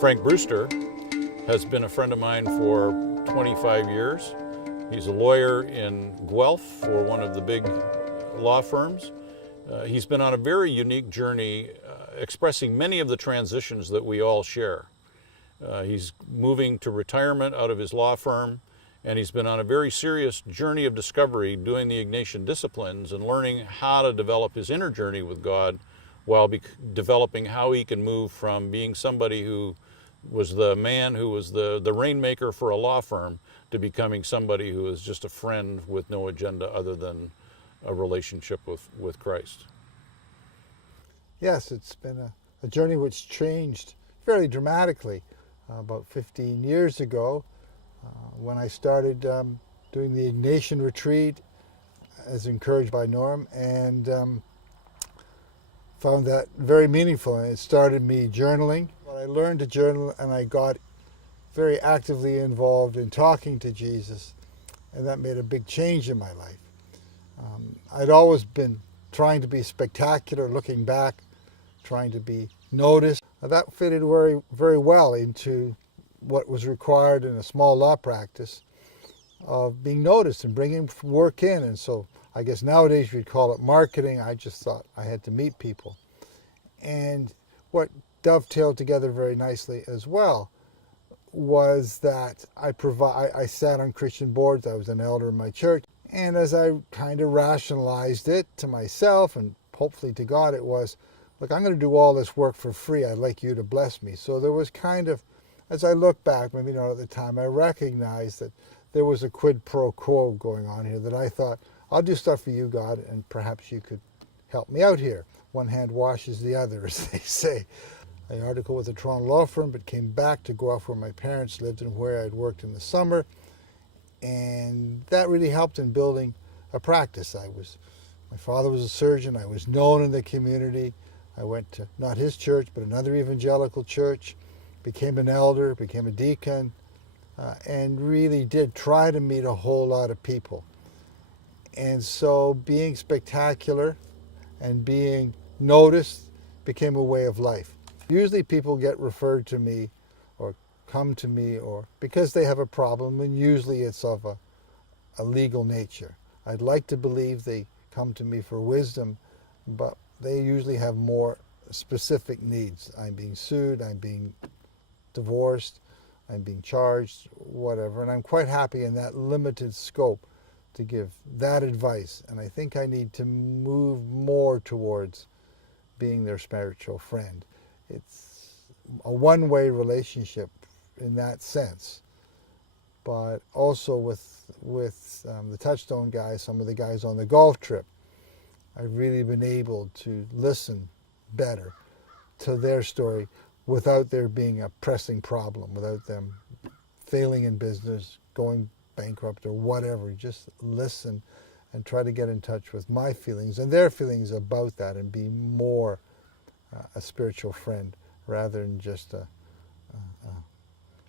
Frank Brewster has been a friend of mine for 25 years. He's a lawyer in Guelph for one of the big law firms. He's been on a very unique journey expressing many of the transitions that we all share. He's moving to retirement out of his law firm, and he's been on a very serious journey of discovery, doing the Ignatian disciplines and learning how to develop his inner journey with God while developing how he can move from being somebody who was the man who was the rainmaker for a law firm to becoming somebody who is just a friend with no agenda other than a relationship with Christ. Yes, it's been a journey which changed fairly dramatically about 15 years ago when I started doing the Ignatian retreat as encouraged by Norm, and found that very meaningful. And it started me journaling. I learned to journal, and I got very actively involved in talking to Jesus, and that made a big change in my life. I'd always been trying to be spectacular, looking back, trying to be noticed. That fitted very, very well into what was required in a small law practice of being noticed and bringing work in. And so I guess nowadays you'd call it marketing. I just thought I had to meet people. And what dovetailed together very nicely as well was that I sat on Christian boards. I was an elder in my church. And as I kind of rationalized it to myself and hopefully to God, it was, look, I'm going to do all this work for free. I'd like you to bless me. So there was kind of, as I look back, maybe not at the time, I recognized that there was a quid pro quo going on here, that I thought, I'll do stuff for you, God, and perhaps you could help me out here. One hand washes the other, as they say. An article with a Toronto law firm, but came back to Guelph where my parents lived and where I'd worked in the summer. And that really helped in building a practice. My father was a surgeon. I was known in the community. I went to not his church, but another evangelical church, became an elder, became a deacon, and really did try to meet a whole lot of people. And so being spectacular and being noticed became a way of life. Usually people get referred to me or come to me or because they have a problem, and usually it's of a legal nature. I'd like to believe they come to me for wisdom, but they usually have more specific needs. I'm being sued, I'm being divorced, I'm being charged, whatever, and I'm quite happy in that limited scope to give that advice. And I think I need to move more towards being their spiritual friend. It's a one-way relationship in that sense, but also with the Touchstone guys, some of the guys on the golf trip, I've really been able to listen better to their story without there being a pressing problem, without them failing in business, going bankrupt or whatever. Just listen and try to get in touch with my feelings and their feelings about that, and be more a spiritual friend rather than just a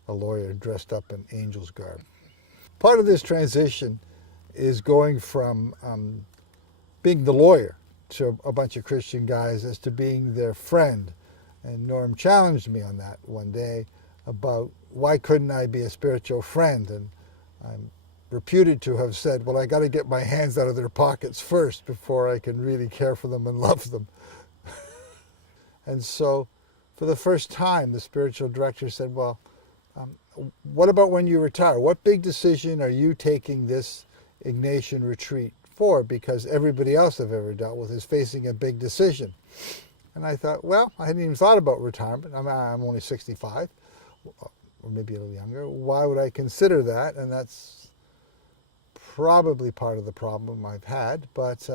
lawyer dressed up in angel's garb. Part of this transition is going from being the lawyer to a bunch of Christian guys as to being their friend. And Norm challenged me on that one day about why couldn't I be a spiritual friend? And I'm reputed to have said, well, I got to get my hands out of their pockets first before I can really care for them and love them. And so for the first time, the spiritual director said, well, what about when you retire? What big decision are you taking this Ignatian retreat for? Because everybody else I've ever dealt with is facing a big decision. And I thought, well, I hadn't even thought about retirement. I'm only 65, or maybe a little younger. Why would I consider that? And that's probably part of the problem I've had. But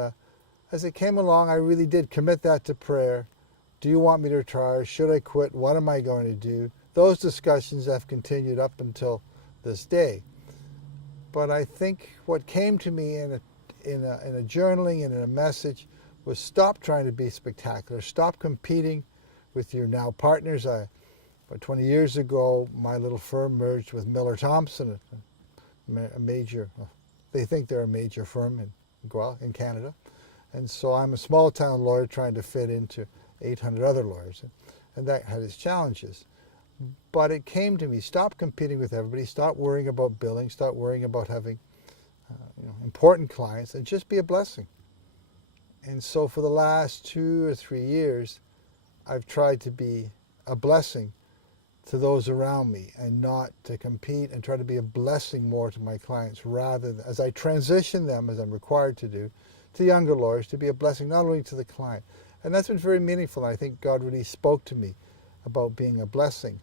as it came along, I really did commit that to prayer. Do you want me to retire? Should I quit? What am I going to do? Those discussions have continued up until this day. But I think what came to me in a journaling and in a message was stop trying to be spectacular. Stop competing with your now partners. About 20 years ago, my little firm merged with Miller Thompson, a major, they think they're a major firm in Canada. And so I'm a small town lawyer trying to fit into 800 other lawyers. And that had its challenges. But it came to me, stop competing with everybody, stop worrying about billing, stop worrying about having important clients, and just be a blessing. And so for the last 2 or 3 years, I've tried to be a blessing to those around me and not to compete, and try to be a blessing more to my clients, rather than, as I transition them, as I'm required to do, to younger lawyers, to be a blessing not only to the client. And that's been very meaningful. I think God really spoke to me about being a blessing.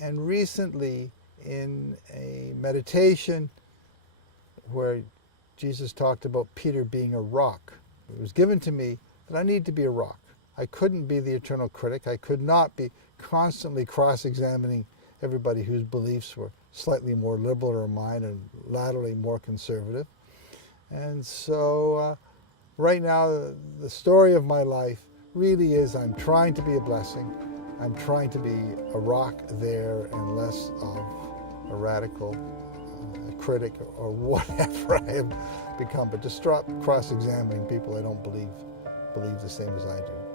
And recently, in a meditation where Jesus talked about Peter being a rock, it was given to me that I need to be a rock. I couldn't be the eternal critic. I could not be constantly cross-examining everybody whose beliefs were slightly more liberal than mine and laterally more conservative. And so right now, the story of my life really is I'm trying to be a blessing. I'm trying to be a rock there and less of a radical critic or whatever I have become. But to stop cross-examining people I don't believe the same as I do.